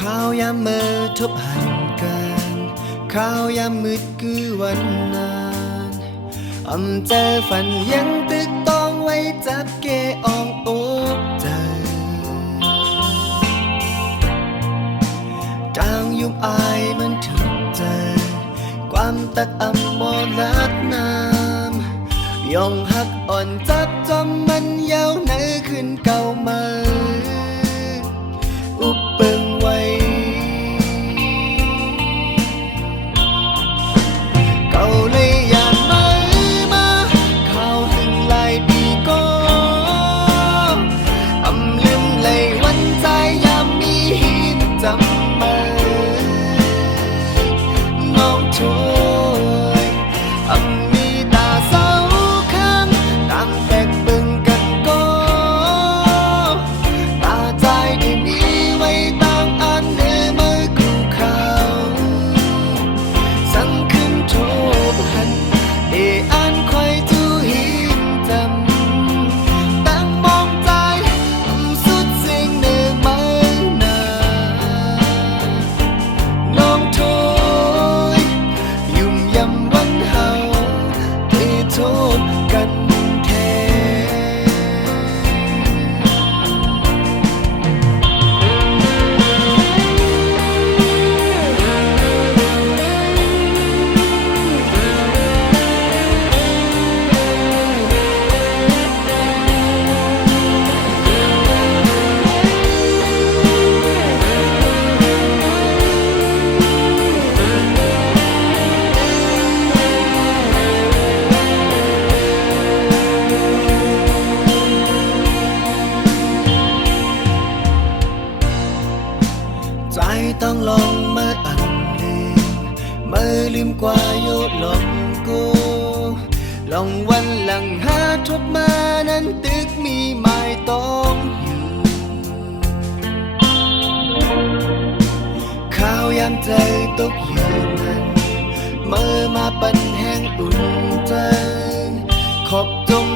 ข้าวยามมือทบหันกันข้าวยามมืดคือวันนานเจอฝันยังตึกต้องไว้จับเกอองโอกใจจางยุบอายมันถึงเจอความตักมอลัดน้ำยองหักอ่อนจับจอมมันยาวเนื้อขึ้นเก่ามาอุบเปิงไว้เก่าเลยอยากมาเข้าถึงหลายปีก็ลืมเลยวันใจยามมีหินจำมาน้องช่วยมีตาเศร้าข้างตามแตกเบิ่งกันก็ตาใจได้มีไว้ต่างอันเนื้อมือคู่เขาสั่งขึ้นโทบหันเออันคอยจูหินจำตั้งมองใจสุดสิ่งเนื้อมือนาน้องโทยยุ่มยำวันเฮาที่โทษกันแท้ใจต้องลองมาลืมกว่าโยลองกูลองวันหลังหาทบมานั้นตึกมีหมายต้องอยู่ข้าวยามใจตกอยู่นั้นมาปันแห้งอุ่นใจขอบจง